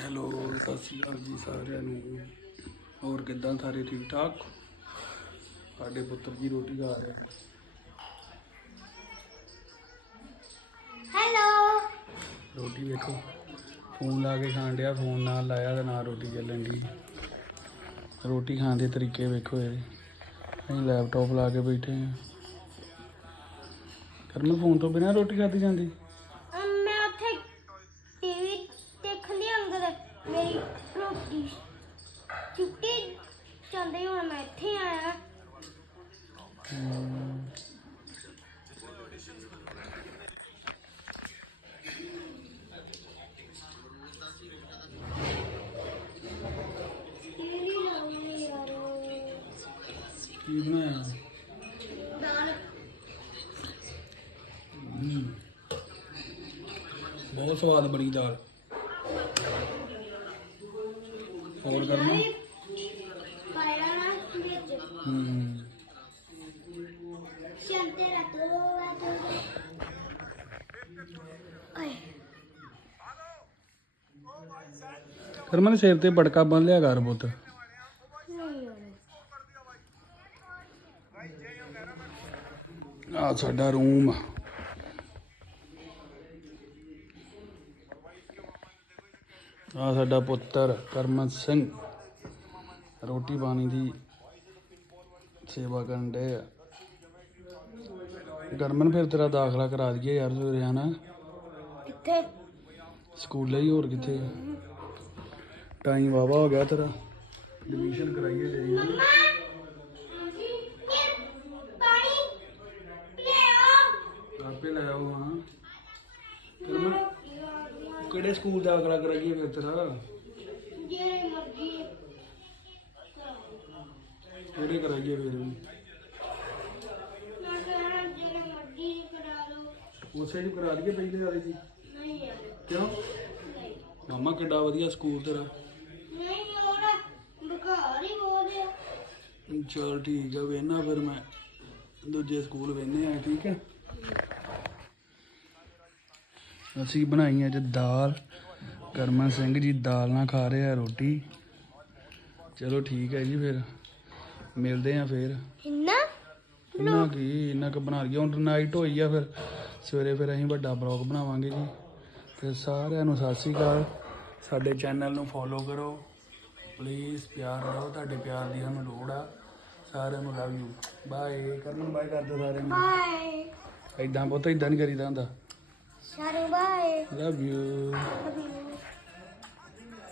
Hello ਸਤਿ ਸ਼੍ਰੀ ਅਕਾਲ ਜੀ ਸਾਰਿਆਂ ਨੂੰ। ਹੋਰ ਕਿੱਦਾਂ ਸਾਰੇ ਠੀਕ ਠਾਕ? ਸਾਡੇ ਪੁੱਤਰ ਜੀ ਰੋਟੀ ਖਾ ਰਹੇ। ਹੈਲੋ। ਰੋਟੀ ਵੇਖੋ ਫੋਨ ਲਾ ਕੇ ਖਾਣ ਡਿਆ ਫੋਨ ਨਾਲ ਲਾਇਆ ਤੇ ਨਾਲ ਰੋਟੀ ਚੱਲਣ ਦੀ ਰੋਟੀ ਖਾਣ ਦੇ ਤਰੀਕੇ ਵੇਖੋ ਇਹਦੇ। ਅਸੀਂ ਲੈਪਟਾਪ ਲਾ ਕੇ ਬੈਠੇ ਹਾਂ। ਕਰਮ ਫੋਨ ਤੋਂ ਬਿਨਾਂ ਰੋਟੀ ਖਾਦੀ ਜਾਂਦੀ। ਮੇਰੀ ਰੋਟੀ ਛੁੱਟੀ ਚੱਲਦੀ ਹੁਣ ਮੈਂ ਇੱਥੇ ਆਇਆ। ਕੀ ਬਣਾਇਆ? ਦਾਲ। ਬਹੁਤ ਸਵਾਦ ਬਣੀ ਦਾਲ। ਹੋਰ ਕਰਨਾ? ਹੂੰ ਸ਼ੰਤੇ ਰਤੋ ਸਿਰ ਤੇ ਬੜਕਾ ਬੰਨ ਲਿਆ ਕਰ ਪੁੱਤ। ਆ ਸਾਡਾ ਰੂਮ ਆ। ਸਾਡਾ ਪੁੱਤਰ ਕਰਮਨ ਸਿੰਘ। ਰੋਟੀ ਪਾਣੀ ਦੀ ਸੇਵਾ ਕਰਨ ਦੇ ਆ ਗਰਮਨ ਫਿਰ ਤੇਰਾ ਦਾਖਲਾ ਕਰਾ ਦਈਏ ਯਾਰ ਸਵੇਰੇ ਹਨਾ? ਕਿੱਥੇ? ਸਕੂਲੇ ਹੀ ਹੋਰ ਕਿੱਥੇ? ਟਾਈਮ ਵਾਵਾ ਹੋ ਗਿਆ ਤੇਰਾ। ਐਡਮਿਸ਼ਨ ਕਰਾਈਏ ਤੇਰੀ ਆਪੇ ਲੈ ਆਓ ਹਾਂ। ਕਰਮਨ ਕਿਹੜੇ ਸਕੂਲ ਦਾਖਲਾ ਕਰਾਈਏ ਫਿਰ ਤੇਰਾ? ਜਿਹੜੇ ਮਰਜ਼ੀ। ਕਿਹੜੇ ਕਰਾਈਏ ਫਿਰ ਵੀ। ਮੈਂ ਕਹਿਣਾ ਜਿਹੜੇ ਮਰਜ਼ੀ ਕਰਾ ਲਓ। ਉਸੇ ਨੂੰ ਕਰਾ ਦਈਏ ਪਹਿਲੇ ਵਾਲੇ ਜੀ। ਨਹੀਂ ਯਾਰ। ਕਿਉਂ? ਨਹੀਂ। ਮਾਮਾ ਕਿੱਡਾ ਵਧੀਆ ਸਕੂਲ ਤੇਰਾ। ਨਹੀਂ ਉਹਦਾ ਬੁਖਾਰ ਹੀ ਬਹੁਤ ਆ। ਚਲ ਠੀਕ ਆ ਵੇਨਾ ਫਿਰ ਮੈਂ। ਦੂਜੇ ਸਕੂਲ ਵੇਨੇ ਆ ਠੀਕ ਹੈ ਅਸੀਂ ਬਣਾਈ ਅੱਜ ਦਾਲ। ਕਰਮਨ ਸਿੰਘ ਜੀ ਦਾਲ ਨਾਲ ਖਾ ਰਹੇ ਆ ਰੋਟੀ। ਚਲੋ ਠੀਕ ਹੈ ਜੀ ਫਿਰ। ਮਿਲਦੇ ਆ ਫਿਰ। ਇੰਨਾ? ਇੰਨਾ ਕੀ ਇੰਨਾ ਕੁ ਬਣਾ ਲਈਏ। ਹੁਣ ਨਾਈਟ ਹੋਈ ਆ ਫਿਰ। ਸਵੇਰੇ ਫਿਰ ਅਸੀਂ ਵੱਡਾ ਬਲੌਗ ਬਣਾਵਾਂਗੇ ਜੀ। ਤੇ ਸਾਰਿਆਂ ਨੂੰ ਸਤਿ ਸ਼੍ਰੀ ਅਕਾਲ। ਸਾਡੇ ਚੈਨਲ ਨੂੰ ਫੋਲੋ ਕਰੋ। ਪਲੀਜ਼ ਪਿਆਰ ਦਿਓ ਤੁਹਾਡੇ ਪਿਆਰ ਦੀ ਸਾਨੂੰ ਲੋੜ ਆ। ਸਾਰਿਆਂ ਨੂੰ ਲਵ ਯੂ ਬਾਏ ਕਰਨ ਬਾਏ ਕਰ ਦਿਓ ਸਾਰਿਆਂ ਨੂੰ। ਬਾਏ ਐਦਾਂ ਪੁੱਤ ਐਦਾਂ ਨਹੀਂ ਕਰੀਦਾ ਹੁੰਦਾ। ਸਾਰੇ bye love you love you